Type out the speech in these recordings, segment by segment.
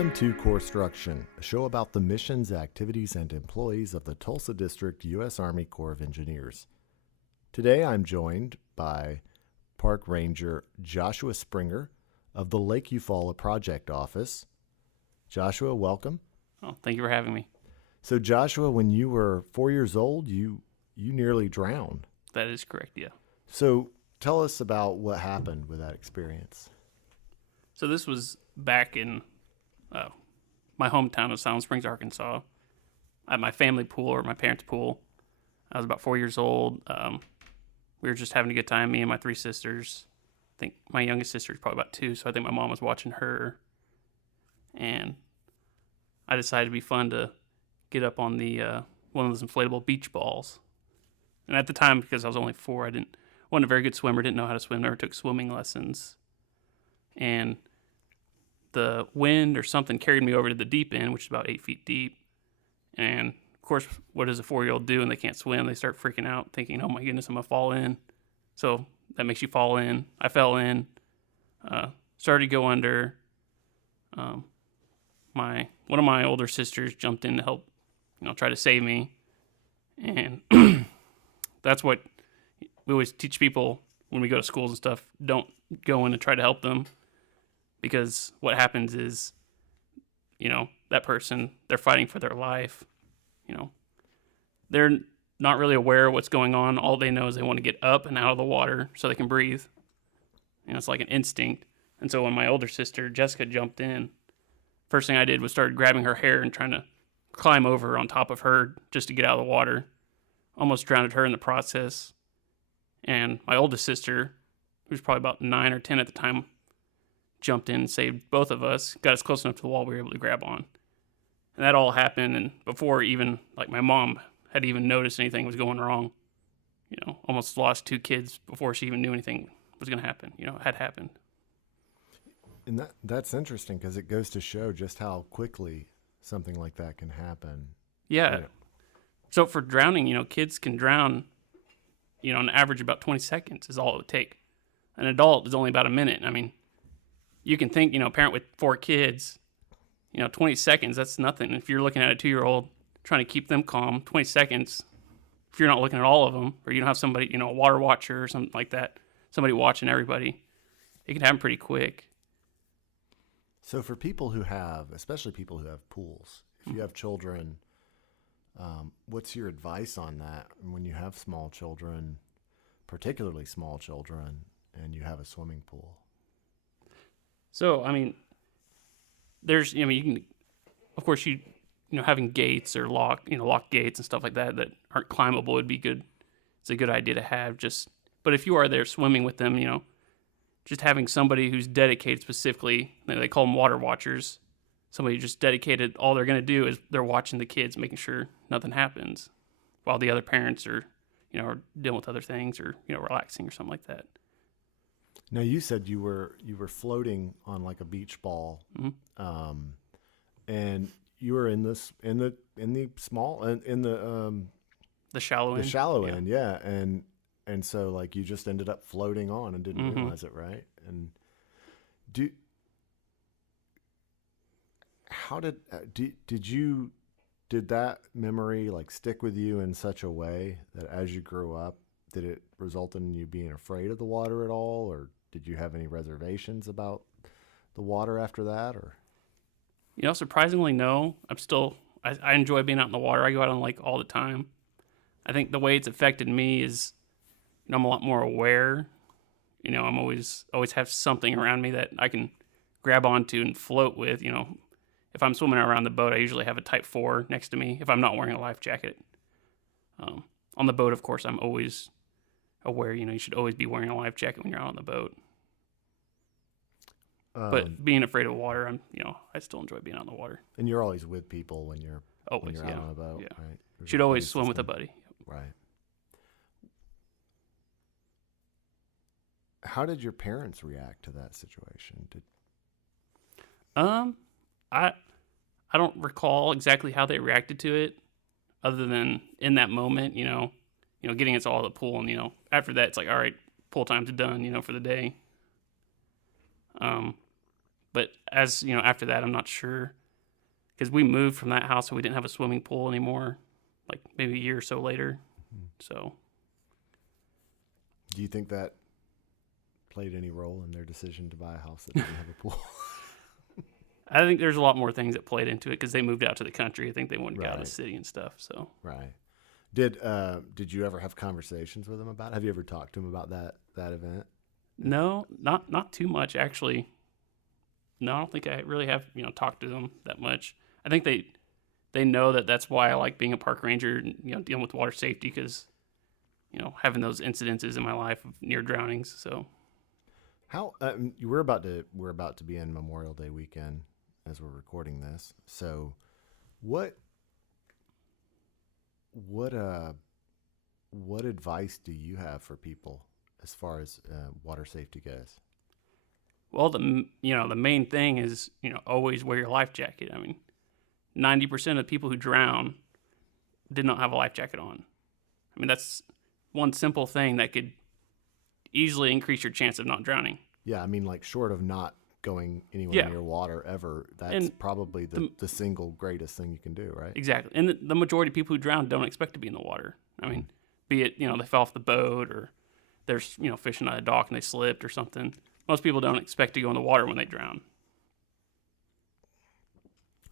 Welcome to Corpstruction, a show about the missions, activities, and employees of the Tulsa District U.S. Army Corps of Engineers. Today I'm joined by Park Ranger Joshua Springer of the Lake Eufaula Project Office. Joshua, welcome. Oh, thank you for having me. So Joshua, when you were 4 years old, you nearly drowned. That is correct, yeah. So tell us about what happened with that experience. So this was back in my hometown of Siloam Springs, Arkansas, at my family pool or my parents' pool. I was about 4 years old. We were just having a good time, me and my three sisters. I think my youngest sister is probably about 2, so I think my mom was watching her. And I decided it'd be fun to get up on the one of those inflatable beach balls. And at the time, because I was only 4, wasn't a very good swimmer, didn't know how to swim, never took swimming lessons. And the wind or something carried me over to the deep end, which is about 8 feet deep. And of course, what does a 4-year-old do when they can't swim? They start freaking out, thinking, oh my goodness, I'm going to fall in. So that makes you fall in. I fell in, started to go under. One of my older sisters jumped in to help, try to save me. And that's what we always teach people when we go to schools and stuff. Don't go in to try to help them, because what happens is, that person, they're fighting for their life. They're not really aware of what's going on. All they know is they want to get up and out of the water so they can breathe. It's like an instinct. And so when my older sister, Jessica, jumped in, first thing I did was started grabbing her hair and trying to climb over on top of her just to get out of the water. Almost drowned her in the process. And my oldest sister, who was probably about 9 or 10 at the time, jumped in and saved both of us, got us close enough to the wall we were able to grab on. And that all happened, and before even, my mom had even noticed anything was going wrong. Almost lost 2 kids before she even knew anything was going to happen, had happened. And that's interesting, because it goes to show just how quickly something like that can happen. Yeah. So for drowning, kids can drown, on average about 20 seconds is all it would take. An adult is only about a minute. I mean, you can think, a parent with 4 kids, 20 seconds, that's nothing. If you're looking at a 2-year-old trying to keep them calm, 20 seconds, if you're not looking at all of them, or you don't have somebody, a water watcher or something like that, somebody watching everybody, it can happen pretty quick. So for people who have, especially people who have pools, if you have children, what's your advice on that when you have small children, particularly small children, and you have a swimming pool? So, there's, you can, of course, having gates or lock gates and stuff like that aren't climbable would be good. It's a good idea to have but if you are there swimming with them, just having somebody who's dedicated specifically, they call them water watchers, somebody just dedicated, all they're going to do is they're watching the kids, making sure nothing happens while the other parents are, are dealing with other things or, relaxing or something like that. Now you said you were floating on like a beach ball, and you were in the shallow end. The shallow end, yeah. And so you just ended up floating on and didn't realize it, right? And did that memory stick with you in such a way that as you grew up, did it result in you being afraid of the water at all, or did you have any reservations about the water after that? Or surprisingly, no. I enjoy being out in the water. I go out on the lake all the time. I think the way it's affected me is, I'm a lot more aware. I'm always have something around me that I can grab onto and float with. If I'm swimming around the boat, I usually have a Type 4 next to me if I'm not wearing a life jacket. On the boat, of course, I'm always aware, you should always be wearing a life jacket when you're out on the boat. But being afraid of water, I still enjoy being out in the water. And you're always with people when you're out on a boat, yeah. Right? Should always swim with a buddy. Right. How did your parents react to that situation? I don't recall exactly how they reacted to it, other than in that moment, getting us all to the pool, and after that it's like, all right, pool time's done, for the day. But as you know, after that, I'm not sure because we moved from that house, so we didn't have a swimming pool anymore. Like maybe a year or so later. So, Do you think that played any role in their decision to buy a house that didn't have a pool? I think there's a lot more things that played into it because they moved out to the country. I think they wanted to get out of Right. the city and stuff. So, Right. Did you ever have conversations with them about it? Have you ever talked to them about that event? no, not too much actually. No, I don't think I really have talked to them that much. I think they know that that's why I like being a park ranger and dealing with water safety because having those incidences in my life of near drownings. So How we're about to be in Memorial Day weekend as we're recording this. So, what advice do you have for people as far as water safety goes? well, the main thing is always wear your life jacket. I mean, 90% of people who drown did not have a life jacket on. I mean, that's one simple thing that could easily increase your chance of not drowning. Yeah, I mean, like short of not going anywhere Yeah. near water ever, that's And probably the single greatest thing you can do, right? Exactly. And the majority of people who drown don't expect to be in the water. I mean, be it, they fell off the boat or there's, fishing on a dock and they slipped or something. Most people don't expect to go in the water when they drown.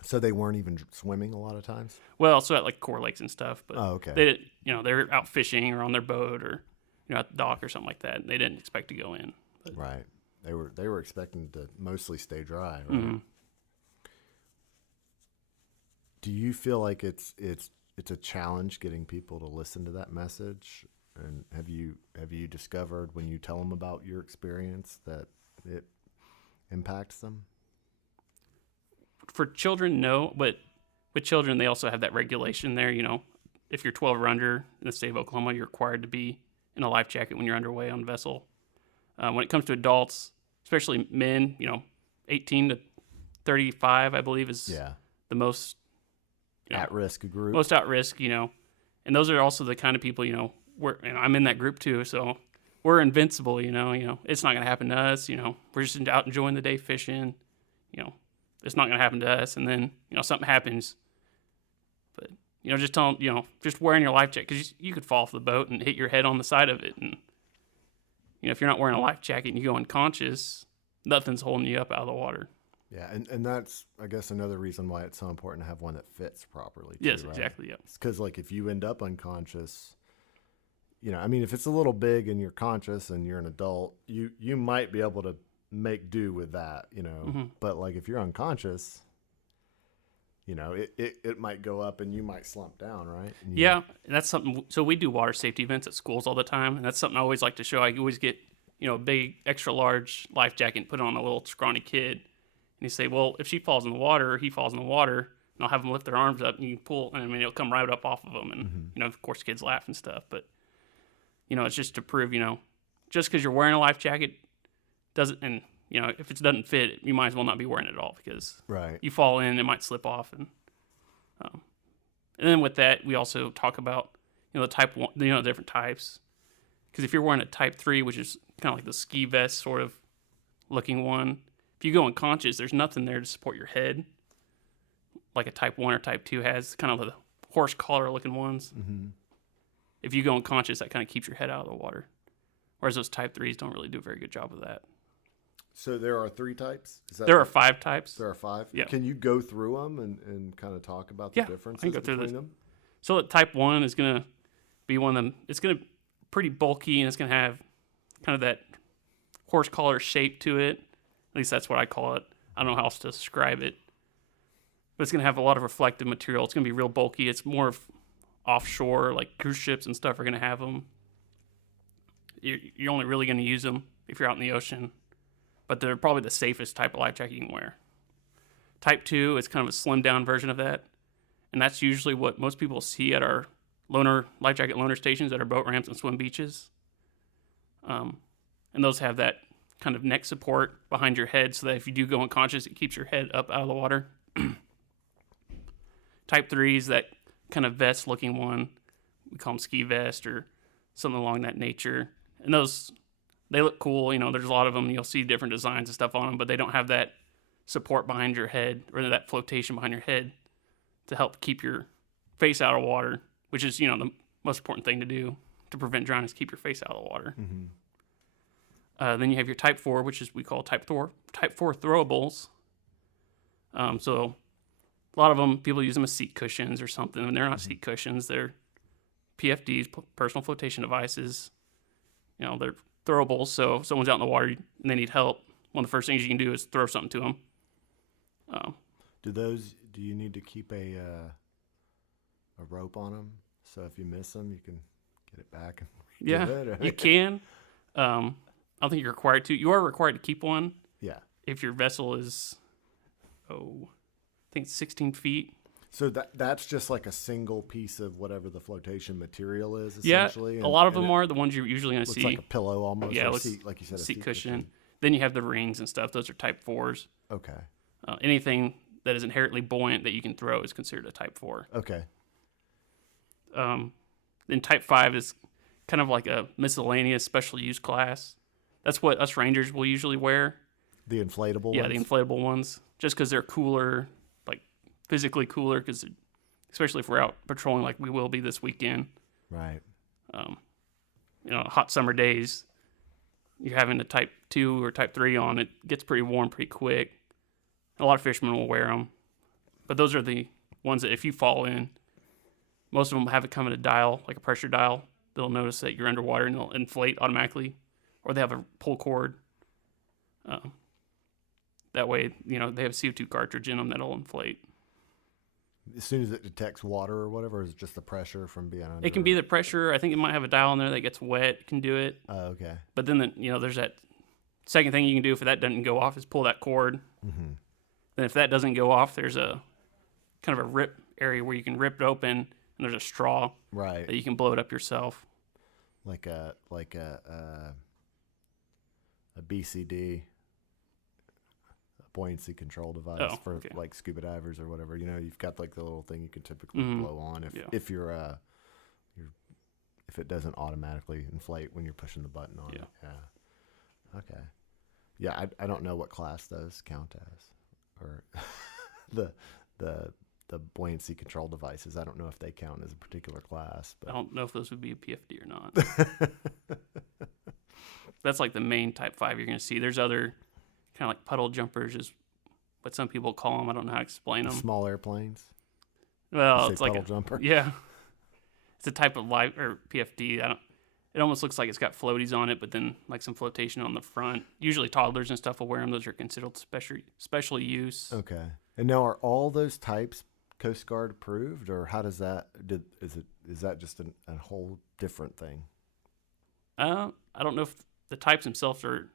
So they weren't even swimming a lot of times? Well, so at like Core Lakes and stuff, but Oh, okay. they're out fishing or on their boat or, at the dock or something like that. And they didn't expect to go in. But, Right. They were expecting to mostly stay dry, right? Mhm. Do you feel like it's a challenge getting people to listen to that message? And have you discovered when you tell them about your experience that it impacts them? For children, no, but with children, they also have that regulation there. If you're 12 or under in the state of Oklahoma, you're required to be in a life jacket when you're underway on a vessel. When it comes to adults, especially men, 18 to 35, I believe, is the most At risk group. most at risk. And those are also the kind of people, I'm in that group too, so we're invincible. It's not going to happen to us. We're just out enjoying the day fishing. It's not going to happen to us. And then something happens, but just tell them, just wearing your life jacket because you could fall off the boat and hit your head on the side of it, and if you're not wearing a life jacket and you go unconscious, nothing's holding you up out of the water. Yeah, and that's, I guess, another reason why it's so important to have one that fits properly. Too, Yes, right? exactly. Yeah. It's because, like, if you end up unconscious, I mean, if it's a little big and you're conscious and you're an adult, you might be able to make do with that, Mm-hmm. But, like, if you're unconscious, it might go up and you might slump down, right? And Yeah, and that's something. So we do water safety events at schools all the time, and that's something I always like to show. I always get a big, extra large life jacket and put it on a little scrawny kid, and you say, well, if she falls in the water or he falls in the water, and I'll have them lift their arms up and you can pull, and I mean it'll come right up off of them, and of course kids laugh and stuff, but it's just to prove just because you're wearing a life jacket doesn't, and if it doesn't fit, you might as well not be wearing it at all because Right. you fall in, it might slip off, and then with that, we also talk about the type 1, the different types. Because if you're wearing a type 3, which is kind of like the ski vest sort of looking one, if you go unconscious, there's nothing there to support your head, like a type 1 or type 2 has, kind of the horse collar looking ones. Mm-hmm. If you go unconscious, that kind of keeps your head out of the water. Whereas those type 3s don't really do a very good job of that. So there are 3 types? There are 5 types. There are 5? Yeah. Can you go through them and kind of talk about the Yeah, I differences can go through between this. them? So type 1 is going to be one of them. It's going to be pretty bulky, and it's going to have kind of that horse collar shape to it. At least that's what I call it. I don't know how else to describe it. But it's going to have a lot of reflective material. It's going to be real bulky. It's more of offshore, like cruise ships and stuff are going to have them. You're only really going to use them if you're out in the ocean. But they're probably the safest type of life jacket you can wear. Type 2 is kind of a slimmed down version of that. And that's usually what most people see at our life jacket loaner stations at our boat ramps and swim beaches. And those have that kind of neck support behind your head so that if you do go unconscious, it keeps your head up out of the water. Type 3 is that kind of vest looking one. We call them ski vest or something along that nature. And those, they look cool. There's a lot of them. You'll see different designs and stuff on them, but they don't have that support behind your head, or that flotation behind your head, to help keep your face out of water, which is, the most important thing to do to prevent drowning is keep your face out of the water. Then you have your Type 4, which is we call Type 4 throwables. So a lot of them, people use them as seat cushions or something, and they're not seat cushions. They're PFDs, personal flotation devices. They're throwables, so if someone's out in the water and they need help, one of the first things you can do is throw something to them. Do you need to keep a rope on them, so if you miss them, you can get it back and Yeah, you can. I don't think you're required to. You are required to keep one. Yeah. If your vessel is, I think 16 feet. So that's just like a single piece of whatever the flotation material is, essentially? Yeah, a lot of them are the ones you're usually going to see. Looks like a pillow almost. Yeah, like you said, a seat cushion. Then you have the rings and stuff. Those are Type 4s. Okay. Anything that is inherently buoyant that you can throw is considered a Type 4. Okay. Then Type 5 is kind of like a miscellaneous special use class. That's what us rangers will usually wear. The inflatable ones? Yeah, the inflatable ones. Just because they're cooler, like physically cooler, because especially if we're out patrolling like we will be this weekend. Right. Hot summer days, you're having a Type 2 or Type 3 on, it gets pretty warm pretty quick. A lot of fishermen will wear them. But those are the ones that if you fall in, most of them have it come in a dial, like a pressure dial. They'll notice that you're underwater and they'll inflate automatically. Or they have a pull cord. That way, they have a CO2 cartridge in them that'll inflate. As soon as it detects water or whatever, is it just the pressure from being under? It can be the pressure. I think it might have a dial in there that gets wet, can do it. Oh, okay. But then, there's that second thing you can do if that doesn't go off is pull that cord. Mm-hmm. Then if that doesn't go off, there's a kind of a rip area where you can rip it open, and there's a straw that you can blow it up yourself. Like a BCD, a buoyancy control device for like scuba divers or whatever. You've got like the little thing you can typically blow on if it doesn't automatically inflate when you're pushing the button on it. Yeah. Okay. Yeah, I don't know what class those count as, or the buoyancy control devices. I don't know if they count as a particular class. But I don't know if those would be a PFD or not. That's like the main Type 5 you're going to see. There's other kind of like puddle jumpers is what some people call them. I don't know how to explain them. Small airplanes? Well, it's like puddle jumper? Yeah. It's a type of PFD. It almost looks like it's got floaties on it, but then like some flotation on the front. Usually toddlers and stuff will wear them. Those are considered special use. Okay. And now are all those types Coast Guard approved, or how does that, is that just a whole different thing? I don't know if the types themselves are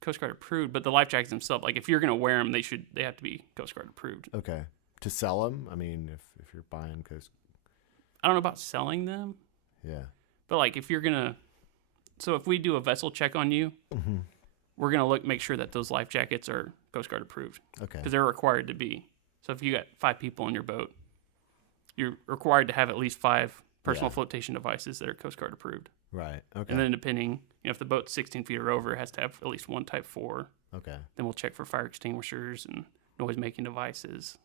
Coast Guard approved, but the life jackets themselves, like if you're going to wear them, they have to be Coast Guard approved. Okay. To sell them? I mean, if you're buying I don't know about selling them. Yeah. But like if you're going to, so if we do a vessel check on you, we're going to make sure that those life jackets are Coast Guard approved. Okay. Because they're required to be. So if you got 5 people in your boat, you're required to have at least 5 personal flotation devices that are Coast Guard approved. Right. Okay. And then depending, if the boat's 16 feet or over, it has to have at least one Type 4. Okay. Then we'll check for fire extinguishers and noise-making devices.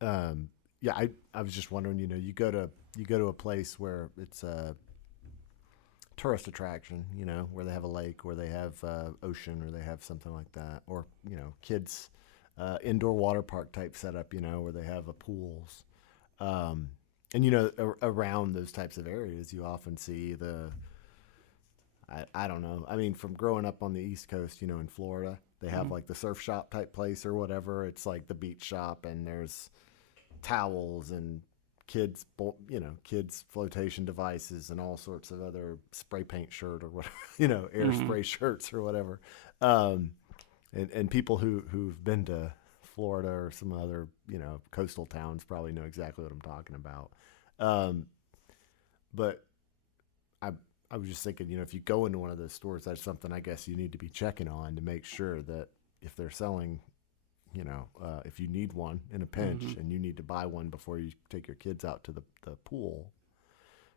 Yeah, I was just wondering, you go to a place where it's a tourist attraction, where they have a lake, where they have ocean, or they have something like that, or kids indoor water park type setup, where they have pools, and around those types of areas, you often see I don't know. I mean, from growing up on the East Coast, in Florida, they have like the surf shop type place or whatever. It's like the beach shop, and there's towels and kids flotation devices and all sorts of other spray paint shirt or whatever, air spray shirts or whatever. And people who've been to Florida or some other, coastal towns probably know exactly what I'm talking about. But I was just thinking, if you go into one of those stores, that's something I guess you need to be checking on to make sure that if they're selling, if you need one in a pinch and you need to buy one before you take your kids out to the pool,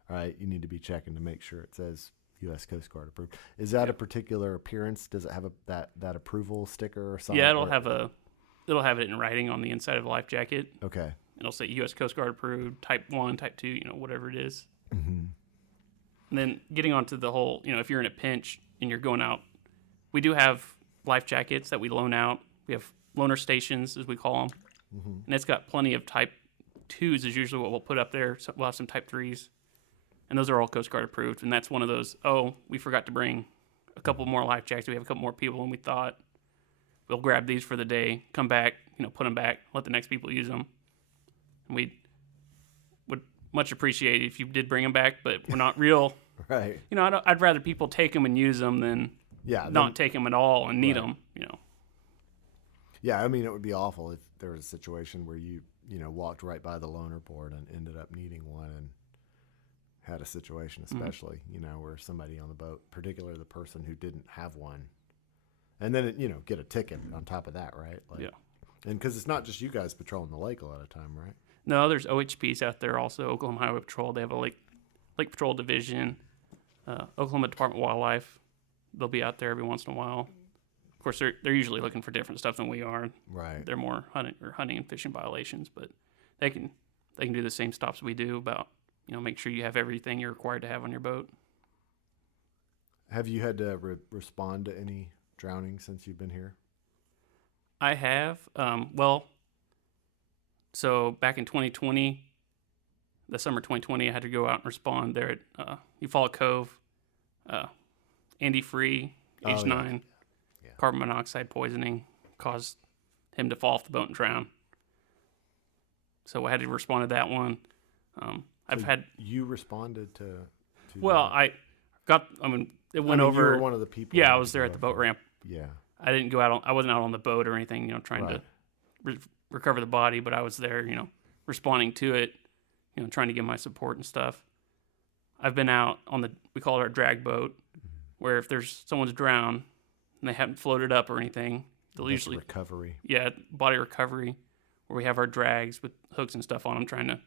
right? You need to be checking to make sure it says U.S. Coast Guard approved. Is that a particular appearance? Does it have that approval sticker or something? Yeah, it'll have it in writing on the inside of the life jacket. Okay. It'll say U.S. Coast Guard approved, Type 1, Type 2, whatever it is. Mm-hmm. And then getting onto the whole, if you're in a pinch and you're going out, we do have life jackets that we loan out. We have loaner stations, as we call them. Mm-hmm. And it's got plenty of Type 2s is usually what we'll put up there. So we'll have some Type 3s. And those are all Coast Guard approved. And that's one of those, we forgot to bring a couple more life jackets. We have a couple more people than we thought. We'll grab these for the day, come back, put them back, let the next people use them. And we would much appreciate it if you did bring them back, but we're not real. Right. I'd rather people take them and use them than not take them at all and need them, Yeah, I mean, it would be awful if there was a situation where you walked right by the loaner board and ended up needing one and had a situation, especially, where somebody on the boat, particularly the person who didn't have one, and then, get a ticket on top of that, right? Yeah. And because it's not just you guys patrolling the lake a lot of time, right? No, there's OHPs out there also, Oklahoma Highway Patrol. They have a Lake Patrol Division, Oklahoma Department of Wildlife. They'll be out there every once in a while. Of course, they're usually looking for different stuff than we are. Right. They're more hunting and fishing violations, but they can do the same stops we do about, make sure you have everything you're required to have on your boat. Have you had to respond to any drowning since you've been here? I have. So back in 2020, the summer 2020, I had to go out and respond there at Eufaula Cove. Andy Free, age 9, carbon monoxide poisoning, caused him to fall off the boat and drown. So I had to respond to that one. You responded to well, that? It went over. You were one of the people. Yeah, I was there at the boat ramp. Yeah. I didn't go out. I wasn't out on the boat or anything, trying to recover the body, but I was there, responding to it, trying to give my support and stuff. I've been out on we call it our drag boat, where if there's someone's drowned and they haven't floated up or anything, they'll usually recovery. Yeah, body recovery, where we have our drags with hooks and stuff on them,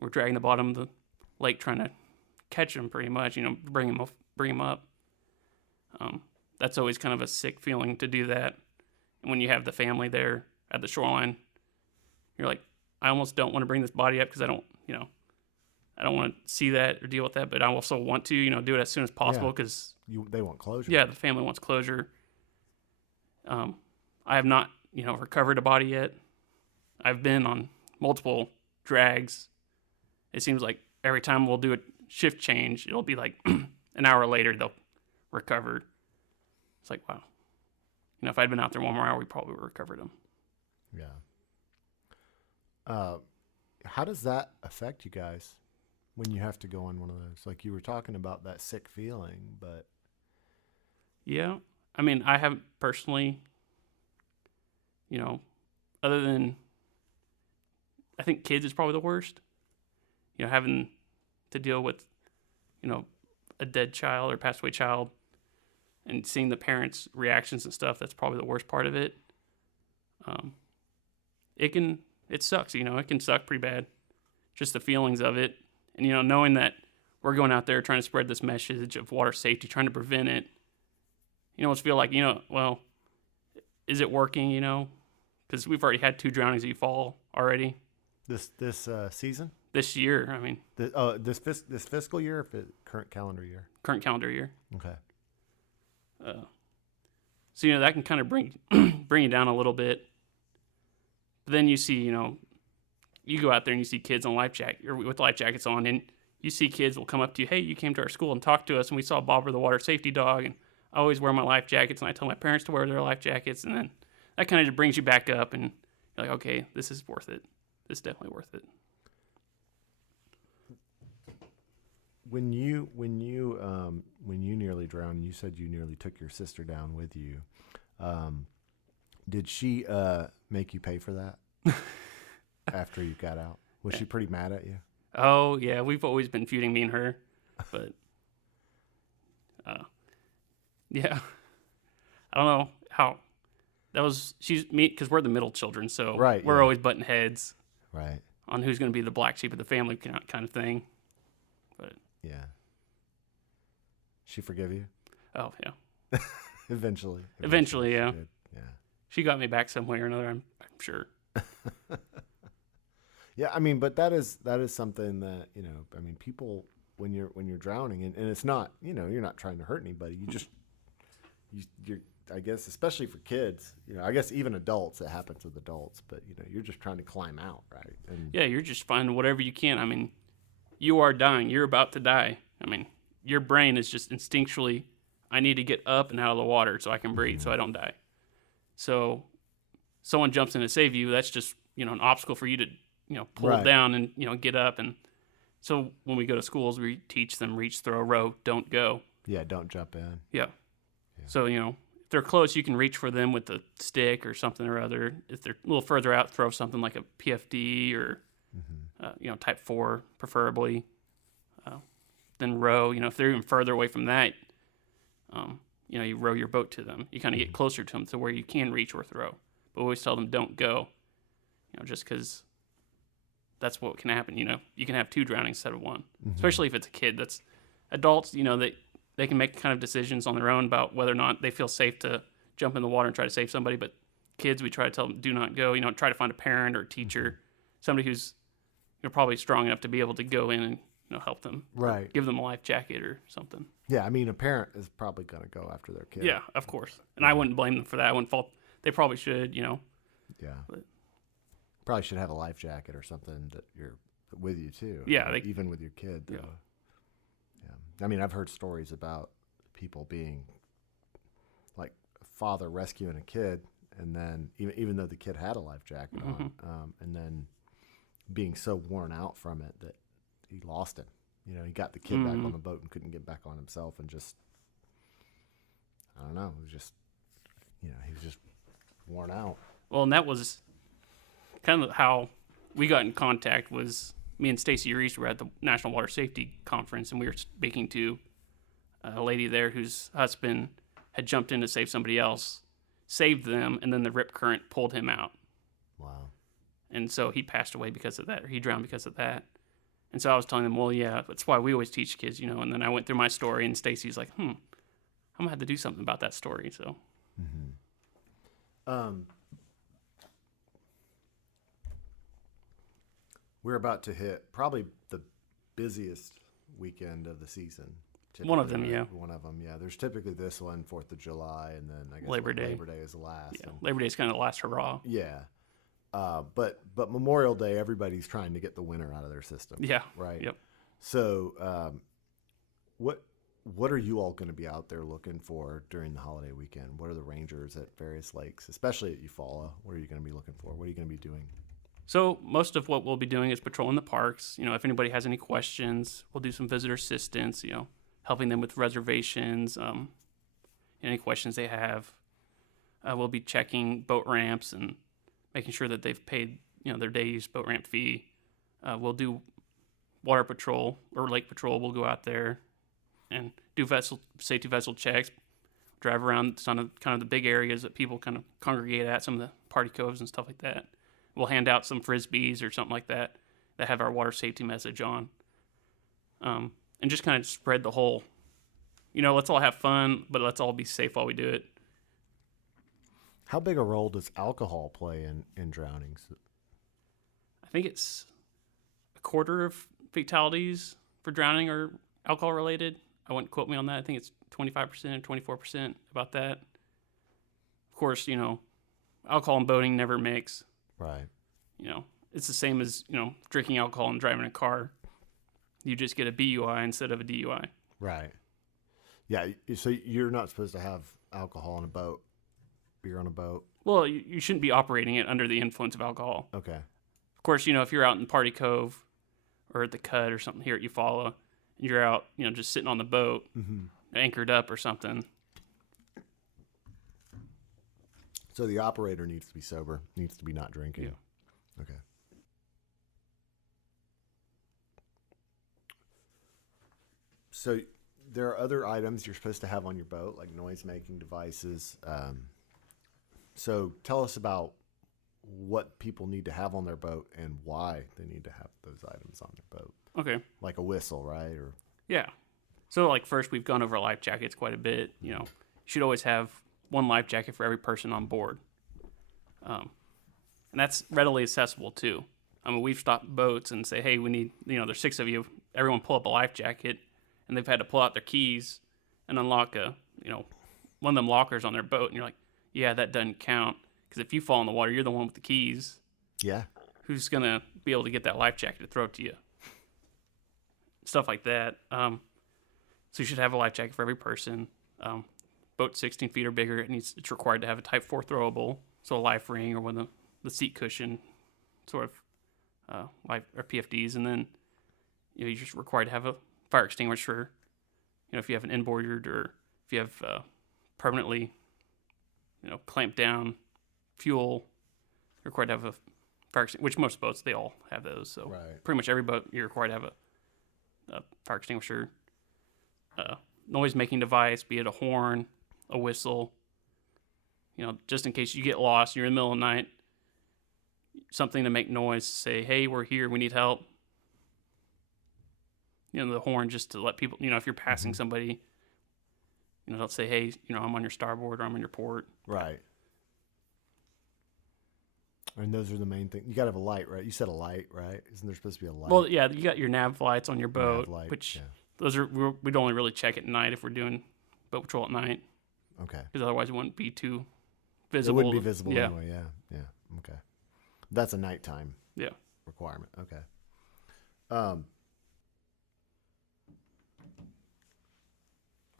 we're dragging the bottom of the lake, trying to catch them pretty much, bring them up. That's always kind of a sick feeling to do that. And when you have the family there at the shoreline, you're like, I almost don't want to bring this body up because I don't want to see that or deal with that, but I also want to, do it as soon as possible because they want closure. Yeah, the family wants closure. I have not, recovered a body yet. I've been on multiple drags. It seems like every time we'll do a shift change, it'll be like an hour later they'll recover. It's like, wow. If I'd been out there one more hour, we probably would have recovered them. Yeah. How does that affect you guys when you have to go on one of those? Like you were talking about that sick feeling, but. Yeah. I haven't personally, other than, I think kids is probably the worst. Having to deal with, a dead child or passed away child and seeing the parents' reactions and stuff, that's probably the worst part of it. It sucks, it can suck pretty bad. Just the feelings of it. And, knowing that we're going out there trying to spread this message of water safety, trying to prevent it, it's feel like, well, is it working, Because we've already had 2 drownings at Eufaula already. This season? This year, this fiscal year or current calendar year? Current calendar year. Okay. So, that can kind of bring you down a little bit. But then you see, you go out there and you see kids on with life jackets on, and you see kids will come up to you, hey, you came to our school and talked to us, and we saw Bobber the water safety dog, and I always wear my life jackets, and I tell my parents to wear their life jackets, and then that kind of just brings you back up, and you're like, okay, this is worth it. This is definitely worth it. When you nearly drowned, you said you nearly took your sister down with you. Did she make you pay for that after you got out? Was she pretty mad at you? Oh yeah, we've always been feuding, me and her, but yeah, I don't know how that was. She's me because we're the middle children, so we're always butting heads, on who's going to be the black sheep of the family kind of thing. But yeah. She forgive you? Oh, yeah. Eventually. Eventually, she yeah. did. Yeah. She got me back some way or another, I'm sure. Yeah, I mean, but that is something that, I mean, people when you're drowning and it's not, you're not trying to hurt anybody. You just you're I guess especially for kids, I guess even adults, it happens with adults, but you're just trying to climb out, right? And Yeah, you're just finding whatever you can. I mean, you are dying. You're about to die. I mean, your brain is just instinctually, I need to get up and out of the water so I can breathe, so I don't die. So someone jumps in to save you, that's just, an obstacle for you to, pull Right. down and, get up. And so when we go to schools, we teach them reach, throw, row, don't go. yeah, don't jump in. Yeah. So, if they're close, you can reach for them with a stick or something or other. If they're a little further out, throw something like a PFD or, type 4 preferably. Then row, if they're even further away from that, you row your boat to them. You kind of get closer to them to where you can reach or throw. But we always tell them don't go, just because that's what can happen. You can have 2 drownings instead of 1, especially if it's a kid. That's adults, they can make kind of decisions on their own about whether or not they feel safe to jump in the water and try to save somebody. But kids, we try to tell them do not go. Try to find a parent or a teacher, somebody who's probably strong enough to be able to go in and help them. Right. Give them a life jacket or something. Yeah, I mean, a parent is probably going to go after their kid. Yeah, of course. And I wouldn't blame them for that. I wouldn't fault. They probably should. Yeah. But, probably should have a life jacket or something that you're with you too. Yeah, even with your kid. Though. Yeah. Yeah. I mean, I've heard stories about people being like a father rescuing a kid, and then even though the kid had a life jacket on, and then being so worn out from it that he lost him. He got the kid back on the boat and couldn't get back on himself, and just I don't know. It was just he was just worn out. well, and that was kind of how we got in contact. Was me and Stacy Reese were at the National Water Safety Conference, and we were speaking to a lady there whose husband had jumped in to save somebody else, saved them, and then the rip current pulled him out. Wow. And so he passed away because of that, or he drowned because of that. And so I was telling them, well, yeah, that's why we always teach kids, And then I went through my story, and Stacy's like, I'm going to have to do something about that story. So, we're about to hit probably the busiest weekend of the season. One of typically, them, right? yeah. One of them, yeah. There's typically this one, 4th of July, and then I guess Labor Day. Labor Day is the last. yeah, And, Labor Day is kind of the last hurrah. yeah. But Memorial Day, everybody's trying to get the winter out of their system. Yeah. Right. Yep. So, what are you all going to be out there looking for during the holiday weekend? What are the rangers at various lakes, especially at Eufaula? What are you going to be looking for? What are you going to be doing? So most of what we'll be doing is patrolling the parks. If anybody has any questions, we'll do some visitor assistance, helping them with reservations, any questions they have. We'll be checking boat ramps and making sure that they've paid, their day's boat ramp fee. We'll do water patrol or lake patrol. We'll go out there and do safety vessel checks, drive around some of kind of the big areas that people kind of congregate at, some of the party coves and stuff like that. We'll hand out some Frisbees or something like that have our water safety message on. And just kind of spread the whole, let's all have fun, but let's all be safe while we do it. How big a role does alcohol play in drownings? I think it's a quarter of fatalities for drowning are alcohol related. I wouldn't quote me on that. I think it's 25% or 24% about that. Of course, alcohol and boating never mix. Right. It's the same as, drinking alcohol and driving a car. You just get a BUI instead of a DUI. Right. Yeah. So you're not supposed to have alcohol on a boat, beer on a boat. Well, you shouldn't be operating it under the influence of alcohol. Okay. Of course, if you're out in Party Cove or at the Cut or something here at Eufaula, and you're out, just sitting on the boat, anchored up or something. So the operator needs to be sober, needs to be not drinking. Yeah. Okay. So there are other items you're supposed to have on your boat, like noise-making devices. So tell us about what people need to have on their boat and why they need to have those items on their boat. Okay. Like a whistle, right? Or Yeah. So, like, first, we've gone over life jackets quite a bit. You should always have one life jacket for every person on board. And that's readily accessible, too. I mean, we've stopped boats and say, hey, we need, there's 6 of you. Everyone pull up a life jacket. And they've had to pull out their keys and unlock one of them lockers on their boat. And you're like, yeah, that doesn't count. Because if you fall in the water, you're the one with the keys. Yeah. Who's going to be able to get that life jacket to throw it to you? Stuff like that. So you should have a life jacket for every person. Boat 16 feet or bigger, it's required to have a Type 4 throwable, so a life ring or one of the seat cushion sort of life or PFDs, and then you're just required to have a fire extinguisher. If you have an inboard or if you have permanently clamped down fuel, you're required to have a fire extinguisher, which most boats they all have those. So pretty much every boat you're required to have a fire extinguisher. Noise-making device, be it a horn, a whistle, just in case you get lost, you're in the middle of the night, something to make noise, say, hey, we're here, we need help. The horn just to let people, if you're passing somebody, they'll say, hey, I'm on your starboard or I'm on your port. Right. And those are the main things. You got to have a light, right? You said a light, right? Isn't there supposed to be a light? Well, yeah, you got your nav lights on your boat, which... Yeah. Those we'd only really check at night if we're doing boat patrol at night. Okay. Because otherwise it wouldn't be too visible. It wouldn't be visible anyway, yeah. Okay. That's a nighttime requirement. Okay. Are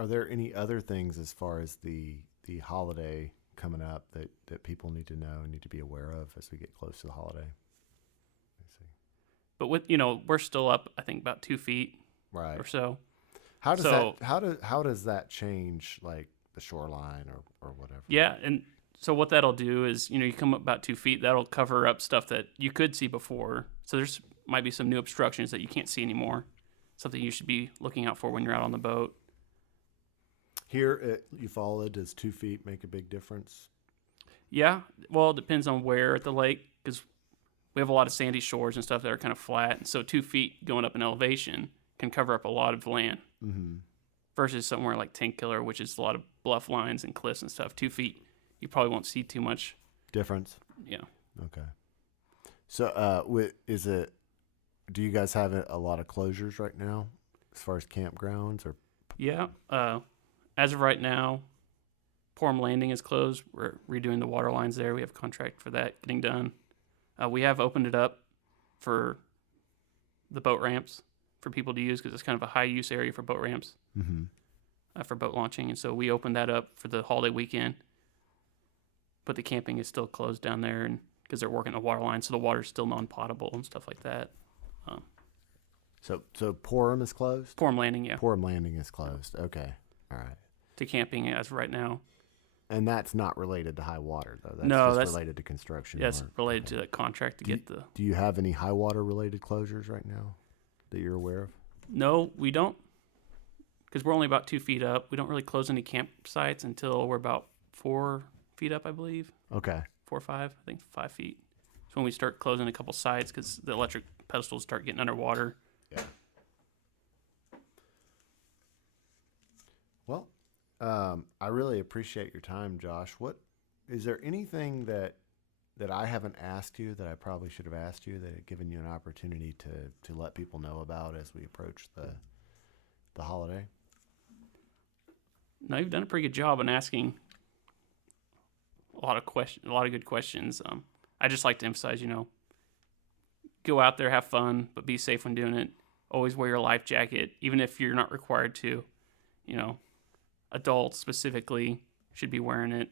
there any other things as far as the holiday coming up that people need to know and need to be aware of as we get close to the holiday? Let's see. But with we're still up, I think, about 2 feet. Right. Or so. How does how does that change, like the shoreline or whatever? Yeah, and so what that'll do is you come up about 2 feet. That'll cover up stuff that you could see before. So there's might be some new obstructions that you can't see anymore. Something you should be looking out for when you're out on the boat. Here at Eufaula, does 2 feet make a big difference? Yeah, well, it depends on where at the lake, because we have a lot of sandy shores and stuff that are kind of flat, and so 2 feet going up in elevation can cover up a lot of land. Mm-hmm. Versus somewhere like Tank Killer, which is a lot of bluff lines and cliffs and stuff. 2 feet, you probably won't see too much difference. Yeah. Okay. So, do you guys have a lot of closures right now, as far as campgrounds or? Yeah. As of right now, Porham Landing is closed. We're redoing the water lines there. We have a contract for that getting done. We have opened it up for the boat ramps for people to use because it's kind of a high use area for boat ramps for boat launching. And so we opened that up for the holiday weekend. But the camping is still closed down there and because they're working the water line, so the water's still non-potable and stuff like that. So Porham is closed? Porham Landing, yeah. Porham Landing is closed. Okay. All right. To camping as of right now. And that's not related to high water, though. That's related to construction. Yes, related to the contract to get the... Do you have any high water related closures right now that you're aware of? No, we don't. Because we're only about 2 feet up. We don't really close any campsites until we're about 4 feet up, I believe. Okay. 4 or 5, I think 5 feet. It's when we start closing a couple sites because the electric pedestals start getting underwater. Yeah. Well, I really appreciate your time, Josh. Is there anything that I haven't asked you that I probably should have asked you that had given you an opportunity to let people know about as we approach the holiday? No, you've done a pretty good job in asking a lot of good questions. I just like to emphasize, go out there, have fun, but be safe when doing it. Always wear your life jacket, even if you're not required to. Adults specifically should be wearing it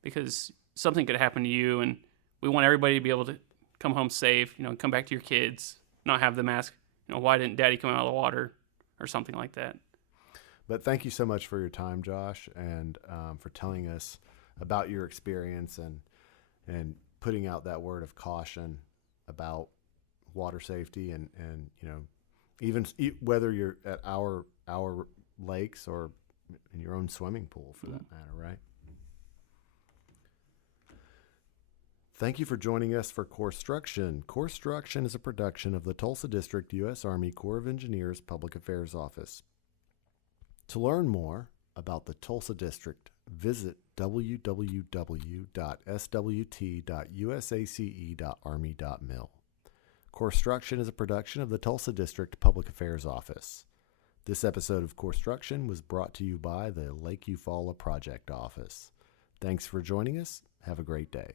because something could happen to you, and we want everybody to be able to come home safe. Come back to your kids, not have them ask, why didn't Daddy come out of the water, or something like that. But thank you so much for your time, Josh, and for telling us about your experience and putting out that word of caution about water safety and even whether you're at our lakes or in your own swimming pool for that matter, right? Thank you for joining us for Corpstruction. Corpstruction is a production of the Tulsa District U.S. Army Corps of Engineers Public Affairs Office. To learn more about the Tulsa District, visit www.swt.usace.army.mil. Corpstruction is a production of the Tulsa District Public Affairs Office. This episode of Corpstruction was brought to you by the Lake Eufaula Project Office. Thanks for joining us. Have a great day.